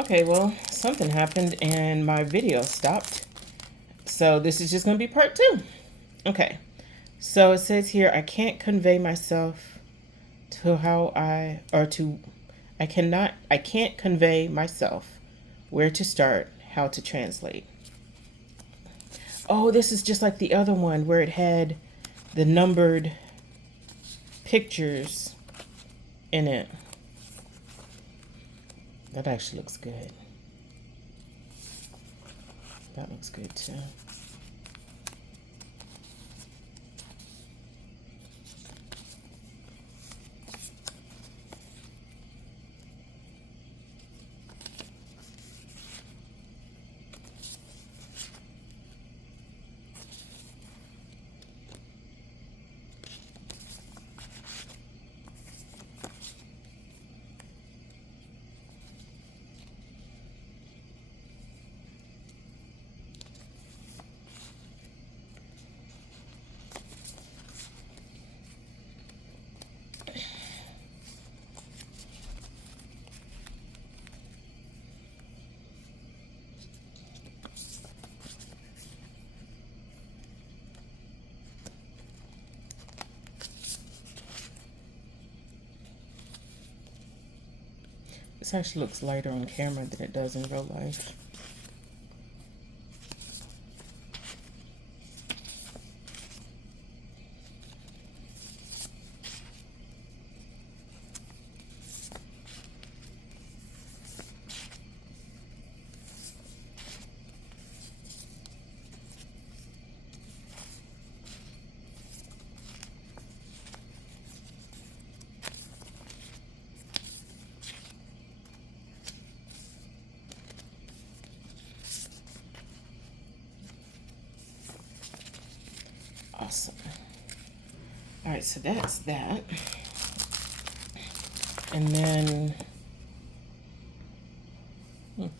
Okay, well, something happened and my video stopped. So this is just going to be part 2. Okay. So it says here, I can't convey myself to how I can't convey myself where to start, how to translate. Oh, this is just like the other one where it had the numbered pictures in it. That actually looks good. That looks good too. This actually looks lighter on camera than it does in real life. Awesome. All right, so that's that. And then, I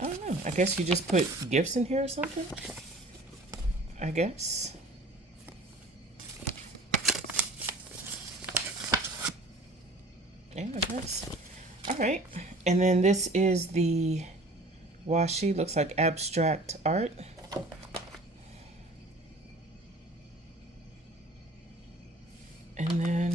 don't know. I guess you just put gifts in here or something? I guess. Yeah, I guess. All right. And then this is the washi. Looks like abstract art. And then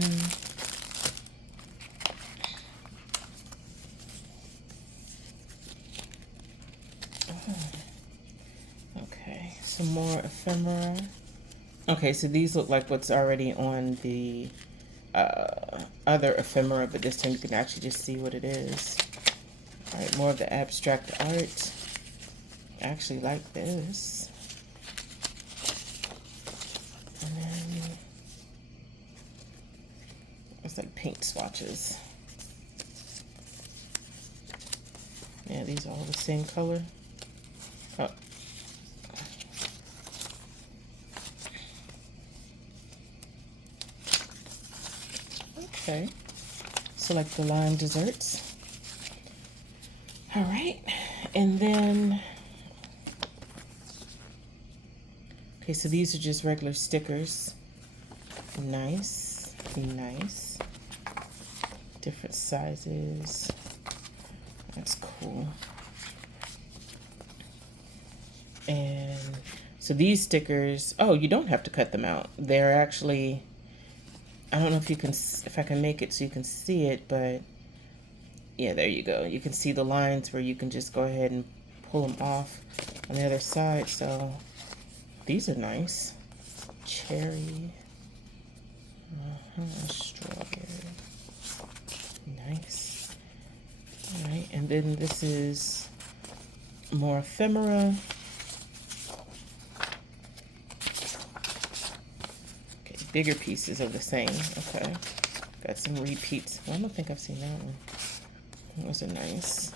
okay, some more ephemera. Okay, so these look like what's already on the other ephemera, but this time you can actually just see what it is. All right, more of the abstract art. I actually like this. And then it's like paint swatches. Yeah, these are all the same color. Oh. Okay. So like the lime desserts. All right. And then, okay, so these are just regular stickers. Nice, nice. Different sizes. That's cool. And so these stickers, oh, you don't have to cut them out. They're actually, I don't know if I can make it so you can see it, but yeah, there you go. You can see the lines where you can just go ahead and pull them off on the other side. So these are nice. Cherry. Strawberry. Nice. All right, and then this is more ephemera. Okay, bigger pieces of the same. Okay, got some repeats. Well, I don't think I've seen that one. Those are nice.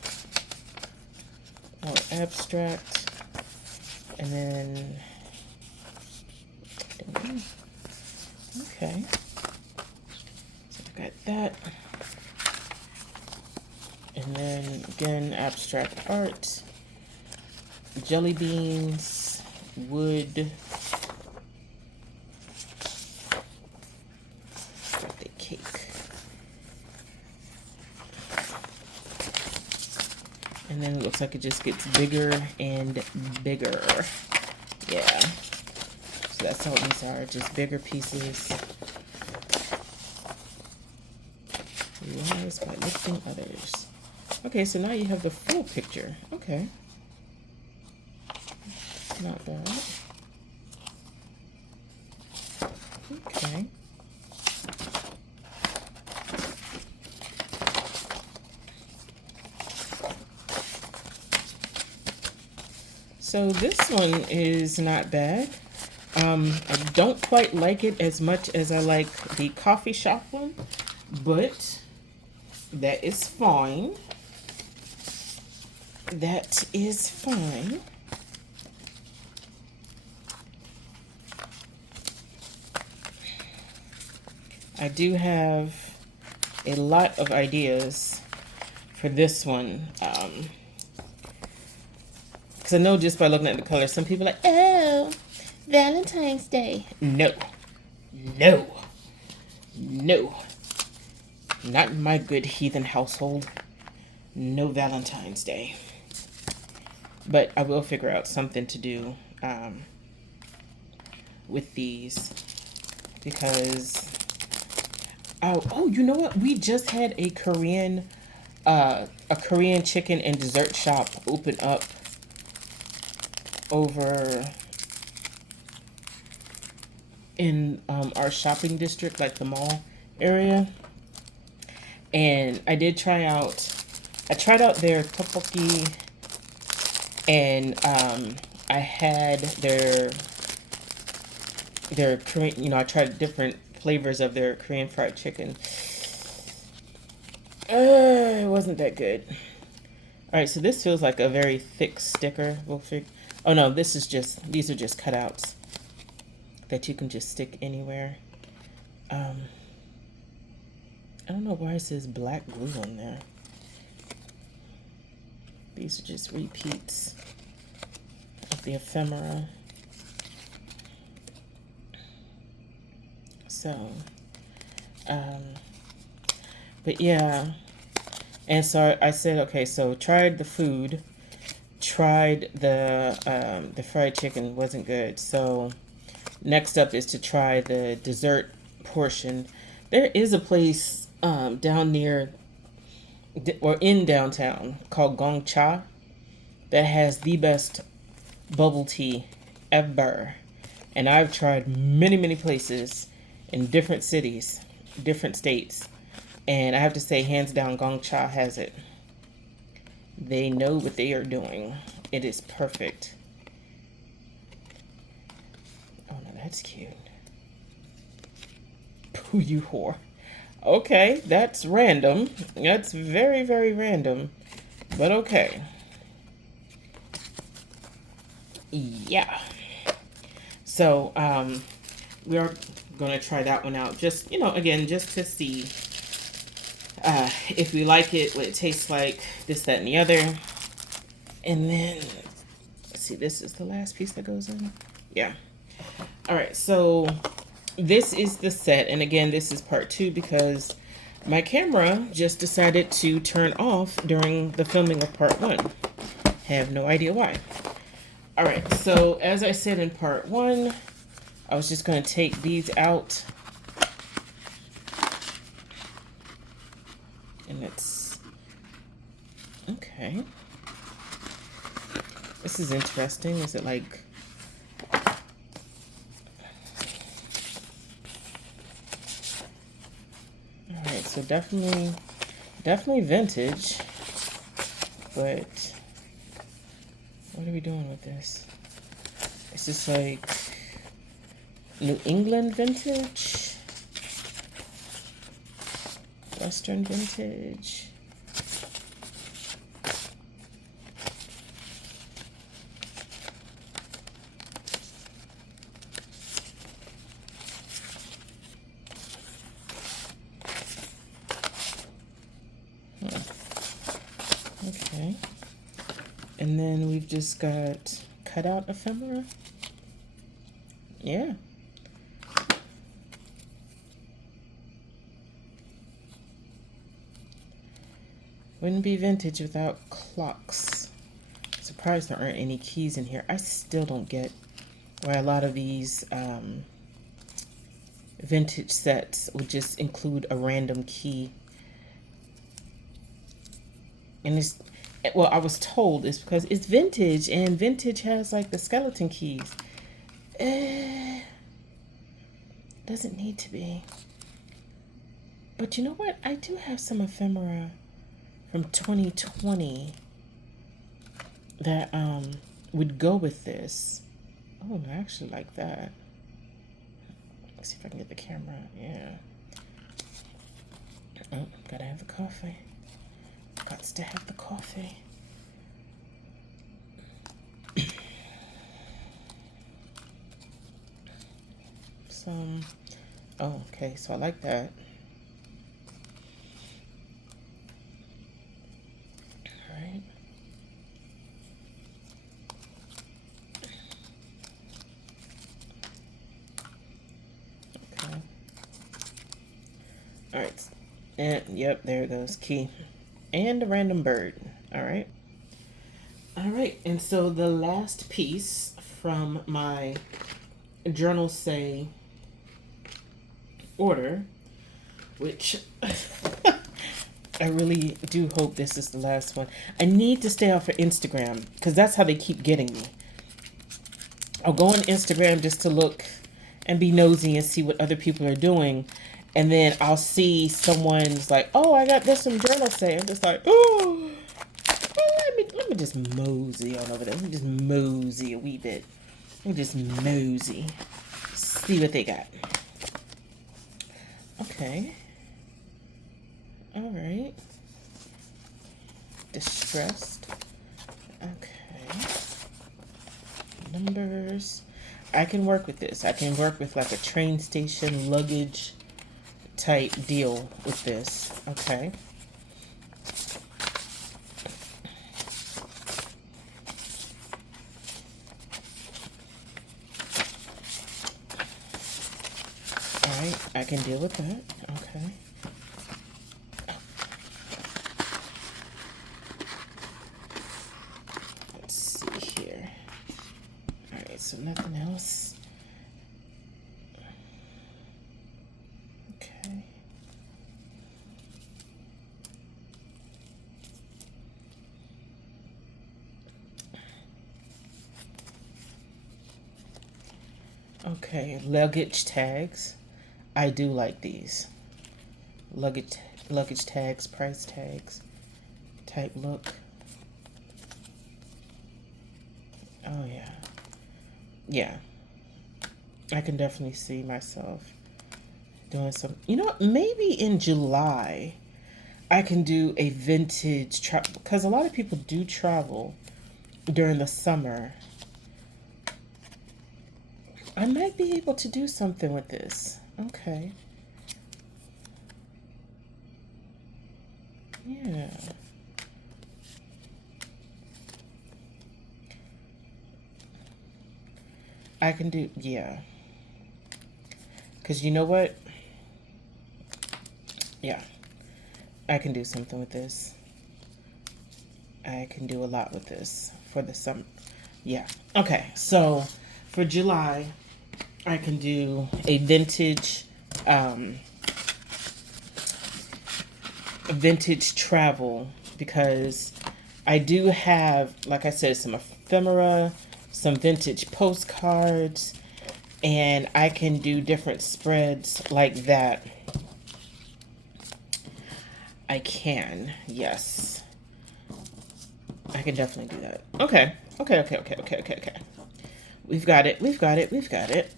More abstract, and then okay. So I got that. And then again, abstract art, jelly beans, wood, And then it looks like it just gets bigger and bigger. Yeah. So that's all these are, just bigger pieces. Realize by lifting others. Okay, so now you have the full picture. Okay. Not bad. Okay. So this one is not bad. I don't quite like it as much as I like the coffee shop one, but that is fine. That is fine. I do have a lot of ideas for this one. Because I know just by looking at the colors, some people are like, oh, Valentine's Day. No. No. No. Not in my good heathen household. No Valentine's Day. But I will figure out something to do with these. Because, oh, you know what? We just had a Korean chicken and dessert shop open up over in our shopping district, like the mall area. And I did tried out their tteokbokki, and I had their Korean, I tried different flavors of their Korean fried chicken. It wasn't that good. All right, so this feels like a very thick sticker. We'll figure. Oh no, these are just cutouts that you can just stick anywhere. I don't know why it says black glue on there. These are just repeats of the ephemera. So, but yeah. And so I said, okay, so tried the food, tried the fried chicken, wasn't good. So next up is to try the dessert portion. There is a place down near or in downtown called Gong Cha that has the best bubble tea ever. And I've tried many, many places in different cities, different states. And I have to say, hands down, Gong Cha has it. They know what they are doing. It is perfect. Oh, no, that's cute. Pooh, you whore. Okay, that's random. That's very, very random. But okay. Yeah. So, we are going to try that one out. Just, again, just to see if we like it, what it tastes like, this, that, and the other. And then, let's see, this is the last piece that goes in. Yeah. All right, so this is the set. And again, this is part 2 because my camera just decided to turn off during the filming of part 1. Have no idea why. All right, so as I said in part 1, I was just going to take these out. And it's okay. This is interesting. Is it like all right? So definitely vintage. But what are we doing with this? Is this like New England vintage? Western vintage. Okay. And then we've just got cutout ephemera. Yeah. Wouldn't be vintage without clocks. surprised there aren't any keys in here. I still don't get why a lot of these vintage sets would just include a random key. And it's, well, I was told it's because it's vintage, and vintage has like the skeleton keys. Doesn't need to be. But you know what? I do have some ephemera from 2020 that would go with this. Oh, I actually like that. Let's see if I can get the camera. Yeah. Oh, gotta have the coffee. Got to have the coffee. Some. Oh, okay. So I like that. All right. Okay. All right. And yep, there it goes. Key. And a random bird. All right. All right. And so the last piece from my Journalsay order, which I really do hope this is the last one. I need to stay off of Instagram because that's how they keep getting me. I'll go on Instagram just to look and be nosy and see what other people are doing. And then I'll see someone's like, oh, I got this from Journalsay. I'm just like, oh, let me just mosey on over there. Let me just mosey a wee bit. Let me just mosey. See what they got. Okay. All right. Distressed. Okay. Numbers. I can work with this. I can work with like a train station luggage type deal with this. Okay. All right. I can deal with that. Okay. Let's see here. All right. So nothing else. Okay, luggage tags. I do like these. Luggage tags, price tags, type look. Oh yeah. Yeah. I can definitely see myself doing some, you know, maybe in July I can do a vintage travel, because a lot of people do travel during the summer. I might be able to do something with this. Okay. Yeah. I can do, yeah. Because you know what? Yeah. I can do something with this. I can do a lot with this for the summer. Yeah. Okay. So for July, I can do a vintage travel, because I do have, like I said, some ephemera, some vintage postcards, and I can do different spreads like that. I can, yes. I can definitely do that. Okay. We've got it.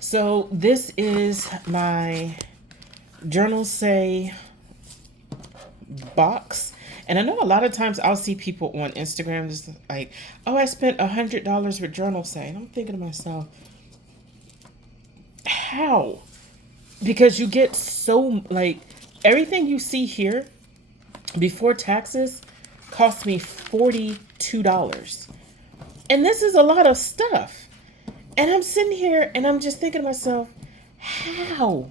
So this is my Journalsay box. And I know a lot of times I'll see people on Instagram just like, oh, I spent $100 with Journalsay. And I'm thinking to myself, how? Because you get so, like, everything you see here before taxes cost me $42. And this is a lot of stuff. And I'm sitting here and I'm just thinking to myself, how?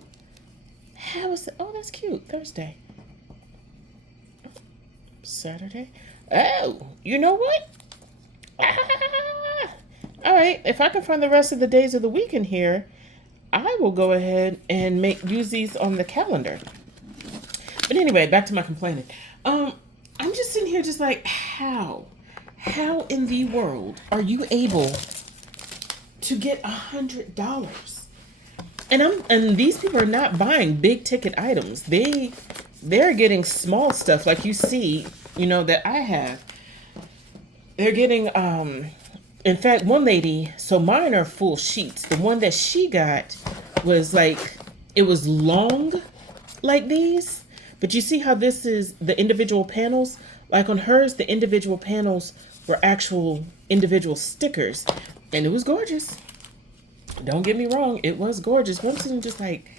How is it? Oh, that's cute. Thursday. Saturday. Oh, you know what? All right, if I can find the rest of the days of the week in here, I will go ahead and use these on the calendar. But anyway, back to my complaining. I'm just sitting here just like, how in the world are you able to get $100? And these people are not buying big ticket items. They're getting small stuff like you see, that I have. They're getting in fact, one lady, so mine are full sheets. The one that she got was like, it was long like these, but you see how this is the individual panels? Like on hers, the individual panels were actual individual stickers, and it was gorgeous. Don't get me wrong, it was gorgeous. But I'm sitting just like,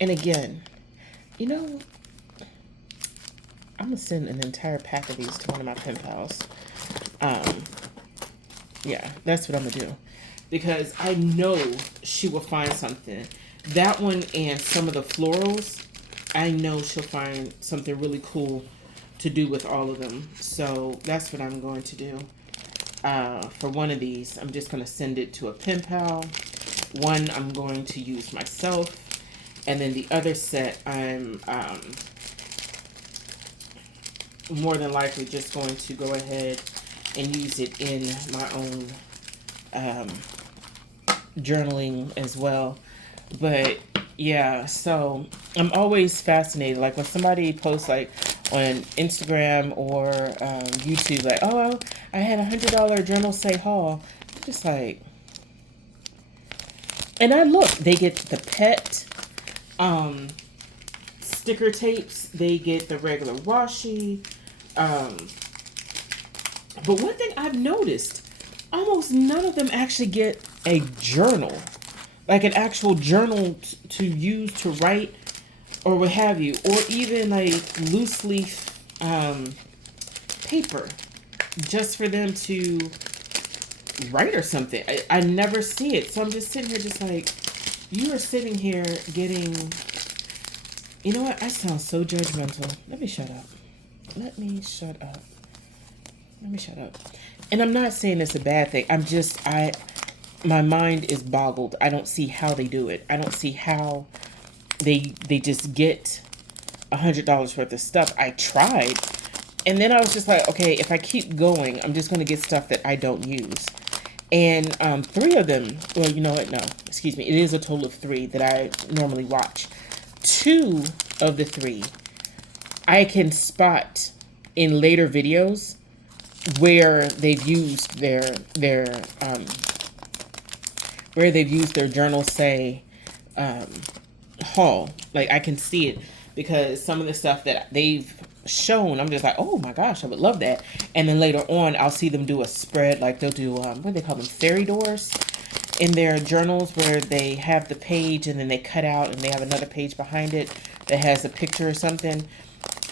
and again, I'm gonna send an entire pack of these to one of my pen pals. Yeah, that's what I'm gonna do, because I know she will find something. That one and some of the florals, I know she'll find something really cool to do with all of them. So that's what I'm going to do. For one of these, I'm just going to send it to a pen pal. One I'm going to use myself. And then the other set, I'm more than likely just going to go ahead and use it in my own journaling as well. But yeah, so I'm always fascinated. Like when somebody posts like on Instagram or YouTube, like, oh, I had $100 Journalsay haul. I'm just like, and I look, they get the pet sticker tapes, they get the regular washi. But one thing I've noticed, almost none of them actually get a journal. Like an actual journal to use to write or what have you. Or even like loose leaf paper just for them to write or something. I never see it. So I'm just sitting here just like, you are sitting here getting... You know what? I sound so judgmental. Let me shut up. Let me shut up. And I'm not saying it's a bad thing. I'm just, my mind is boggled. I don't see how they do it. I don't see how they just get $100 worth of stuff. I tried. And then I was just like, okay, if I keep going, I'm just going to get stuff that I don't use. And 3 of them, well, you know what? No, excuse me. It is a total of 3 that I normally watch. 2 of the 3, I can spot in later videos where they've used their Journalsay haul. Like I can see it because some of the stuff that they've shown, I'm just like, oh my gosh, I would love that. And then later on, I'll see them do a spread, like they'll do what do they call them, fairy doors, in their journals, where they have the page and then they cut out and they have another page behind it that has a picture or something.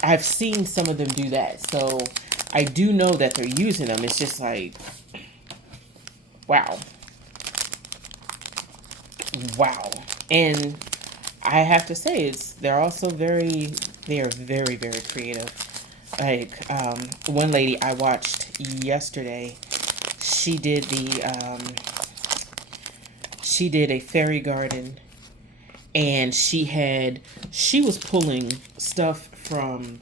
I've seen some of them do that, so I do know that they're using them. It's just like, wow. And I have to say, they're also very, very creative. Like one lady I watched yesterday, she did a fairy garden, and she was pulling stuff from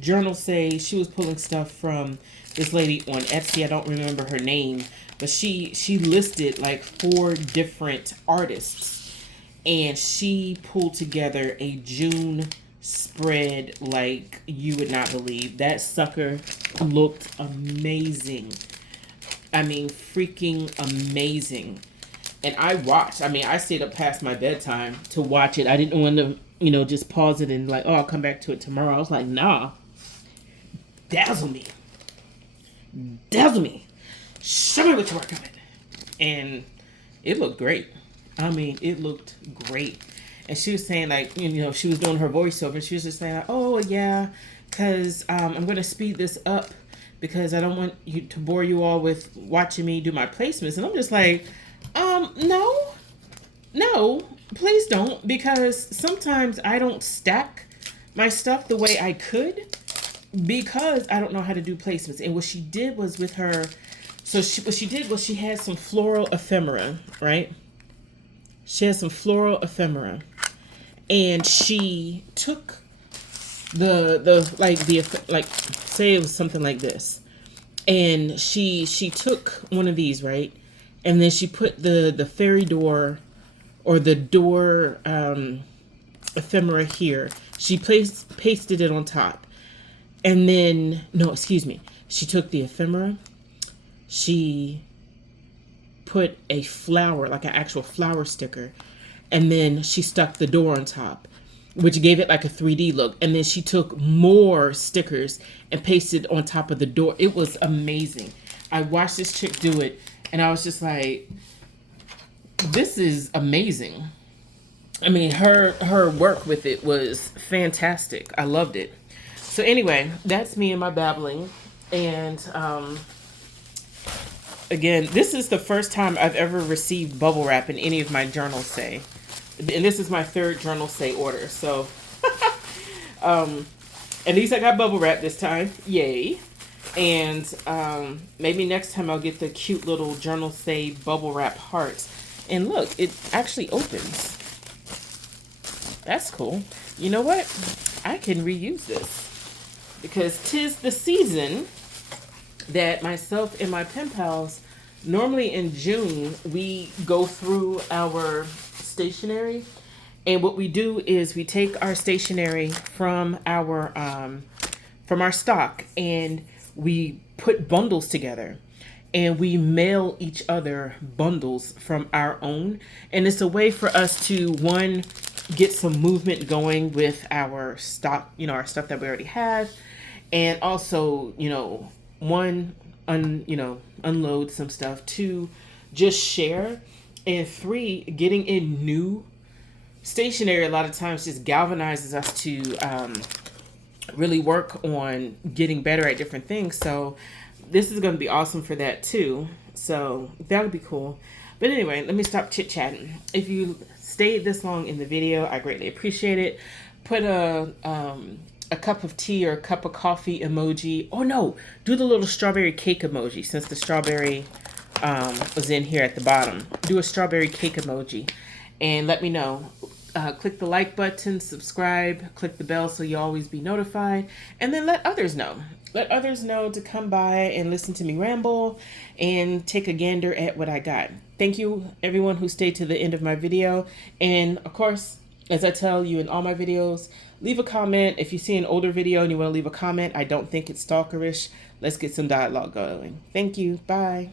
Journalsay. She was pulling stuff from this lady on Etsy. I don't remember her name, but she listed like 4 different artists, and she pulled together a June spread like you would not believe. That sucker looked amazing. I mean, freaking amazing. And I watched. I mean, I stayed up past my bedtime to watch it. I didn't want to, just pause it and like, oh, I'll come back to it tomorrow. I was like, nah. Dazzle me. Show me what you're working with. And it looked great. I mean, it looked great. And she was saying, like, she was doing her voiceover. She was just saying, like, oh, yeah, because I'm going to speed this up because I don't want you to bore you all with watching me do my placements. And I'm just like, no, please don't, because sometimes I don't stack my stuff the way I could. because I don't know how to do placements. And what she did was with her, so what she did was she had some floral ephemera, right? She has some floral ephemera, and she took the say it was something like this, and she took one of these, right, and then she put the fairy door or the door ephemera here. She pasted it on top, and then no, excuse me, she took the ephemera, she put a flower, like an actual flower sticker, and then she stuck the door on top, which gave it like a 3D look. And then she took more stickers and pasted on top of the door. It was amazing. I watched this chick do it, and I was just like, this is amazing. I mean, her work with it was fantastic. I loved it. So anyway, that's me and my babbling. And again, this is the first time I've ever received bubble wrap in any of my Journalsay. And this is my third Journalsay order. So, at least I got bubble wrap this time. Yay. And maybe next time I'll get the cute little Journalsay bubble wrap hearts. And look, it actually opens. That's cool. You know what? I can reuse this. Because 'tis the season that myself and my pen pals, normally in June, we go through our stationery, and what we do is we take our stationery from our stock, and we put bundles together, and we mail each other bundles from our own. And it's a way for us to, one, get some movement going with our stock, our stuff that we already have, and also, unload some stuff. Two, just share. And three, getting in new stationery a lot of times just galvanizes us to really work on getting better at different things. So this is going to be awesome for that too. So that would be cool. But anyway, let me stop chit-chatting. If you stayed this long in the video, I greatly appreciate it. Put a cup of tea or a cup of coffee emoji. Oh no, do the little strawberry cake emoji, since the strawberry was in here at the bottom. Do a strawberry cake emoji and let me know. Click the like button, subscribe, click the bell so you'll always be notified, and then let others know. Let others know to come by and listen to me ramble and take a gander at what I got. Thank you everyone who stayed to the end of my video. And of course, as I tell you in all my videos, leave a comment. If you see an older video and you want to leave a comment, I don't think it's stalkerish. Let's get some dialogue going. Thank you. Bye.